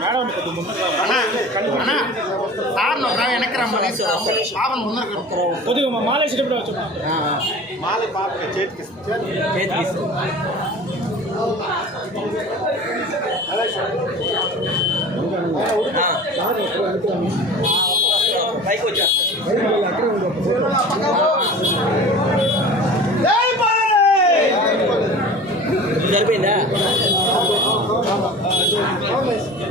Madam. Sir నొక్క వెనక్కి రమ్మని. పాపను ముందర కొద్దిగా మా మాలేసేటప్పుడు వచ్చి మాలి పాప చేతికి జై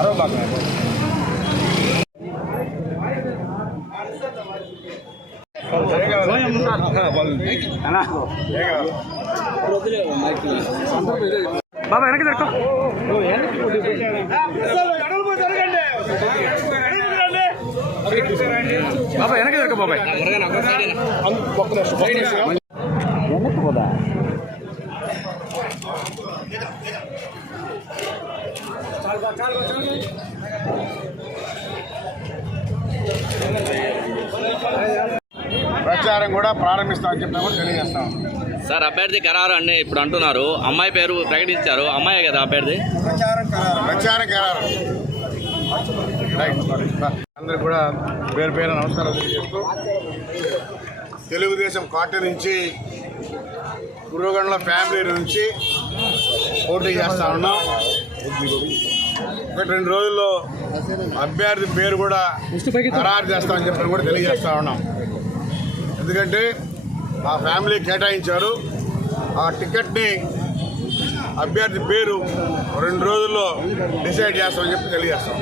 నాయకత్వం బాబా వెనక్కి జరుగు. బాబా వెనక్కి జరుగు బాబాయ్. ప్రచారం కూడా ప్రారంభిస్తామని చెప్పి కూడా తెలియజేస్తాం. సార్ అభ్యర్థి ఖరారు అని ఇప్పుడు అంటున్నారు. అమ్మాయి పేరు ప్రకటించారు. అమ్మాయి కదా అభ్యర్థి? ప్రచారం ఖరారు. రైట్ అందరూ కూడా పేరు పేరు నమస్కారం తెలియజేస్తూ తెలుగుదేశం పార్టీ నుంచి గురుగండ్ల ఫ్యామిలీ నుంచి పోటీ చేస్తా ఉన్నాం. ఒకటి రెండు రోజుల్లో అభ్యర్థి పేరు కూడా ఖరారు చేస్తామని చెప్పి కూడా తెలియజేస్తా ఉన్నాం. ఎందుకంటే ఆ ఫ్యామిలీ కేటాయించారు. ఆ టికెట్ని అభ్యర్థి పేరు రెండు రోజుల్లో డిసైడ్ చేస్తామని చెప్పి తెలియజేస్తాం.